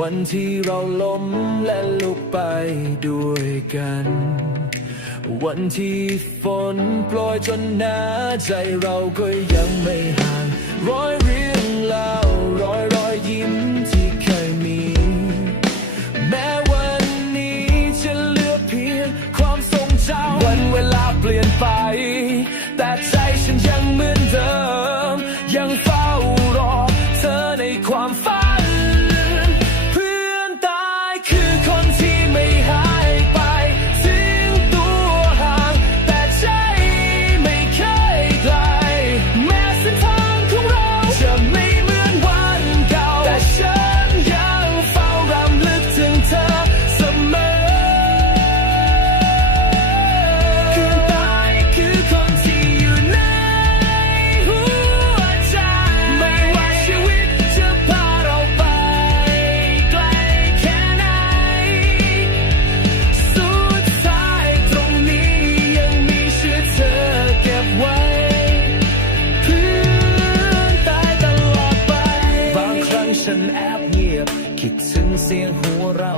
วันที่เราล้มและลุกไปด้วยกัน วันที่ฝนโปรยจนหนาใจเราก็ยังไม่ห่าง ร้อยเรื่องเล่าร้อยรอยยิ้ม เสียงหัวเรา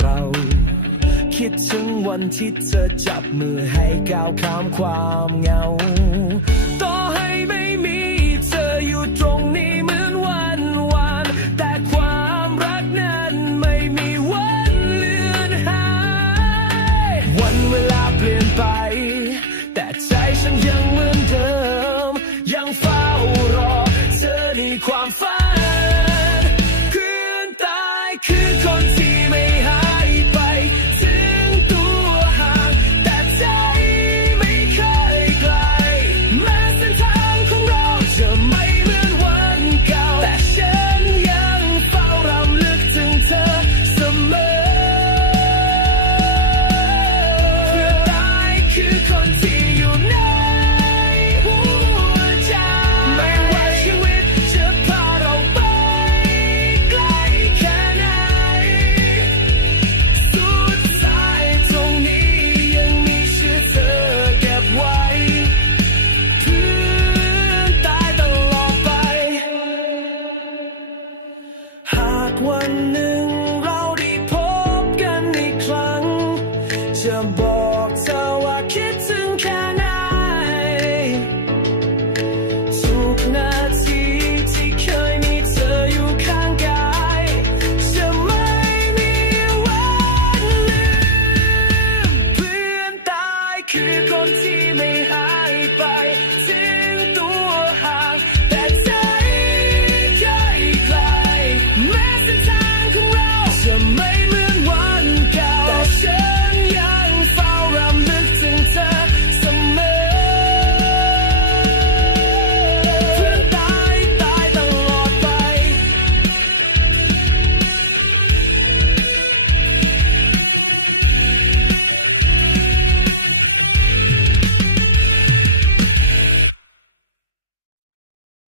เรา คิดถึงวันที่เธอจับมือให้ก้าวข้ามความเหงา ต่อให้ไม่มีเธออยู่ตรงนี้เหมือนวันวาน แต่ความรักนั้นไม่มีวันเลือนหาย วันเวลาเปลี่ยนไป แต่ใจฉันยัง me high.